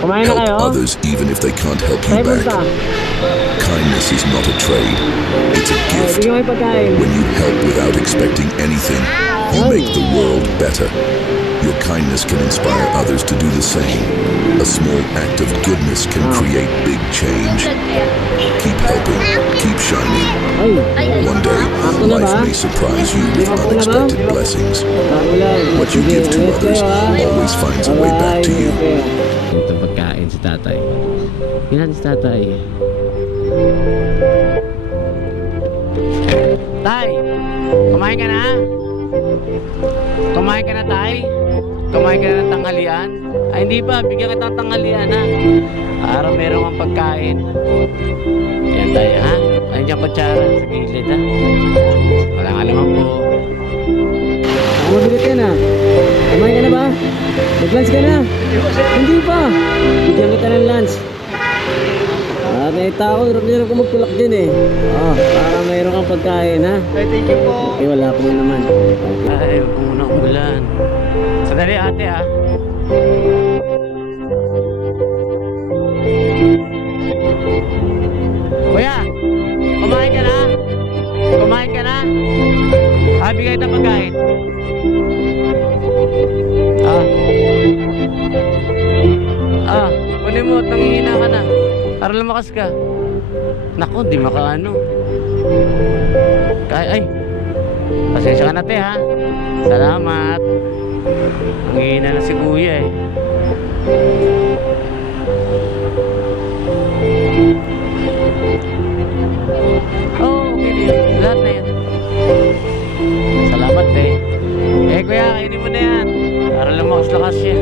Kumain na kayo? Help others even if they can't help you Kayo back. punta. Kindness is not a trade. It's a Oh, gift. bigyan mo yung pagkain. When you help without expecting anything, you make the world better. Your kindness can inspire others to do the same. A small act of goodness can create big change. Keep helping, keep shining. Ay, One day, Ako na life ba? may surprise you with Ako na ba? unexpected blessings. bago lang. What you Sige, give to ingat others kayo, ha? always finds a way back to you. Ito pagkain si tatay. Yan si tatay. Tay, kumain ka na? Kumain ka na, tay? Kumain ka na ng tanghalian? Ay, hindi ba? Bigyan kita ng tanghalian, ha? Araw meron kang pagkain. Yan tayo, ha? Ayun dyan kutsara sa gilid, ha? Walang alaman po. Mabigat ka na. Kumain ka na ba? Nag-lunch ka na? Hindi pa. Bigyan kita ng lunch. May tao, hirap ko magtulak din eh. Para mayroon kang pagkain, ha? Thank you po. Okay, wala po naman. Ay, huwag mo na umulan. Sandali ate, ha? Kuya, kumain ka na? Kumain ka na? Bigay kita pagkain. Kunin mo at nangihina ka na. Para lumakas ka. Naku, di makaano. Ay, pasensya ka na te ha. Salamat. Ang hihina na si kuya eh. Okay na yun. Lahat na yun. Salamat eh. Kuya, kainin mo na yan. Para lumakas-lakas siya.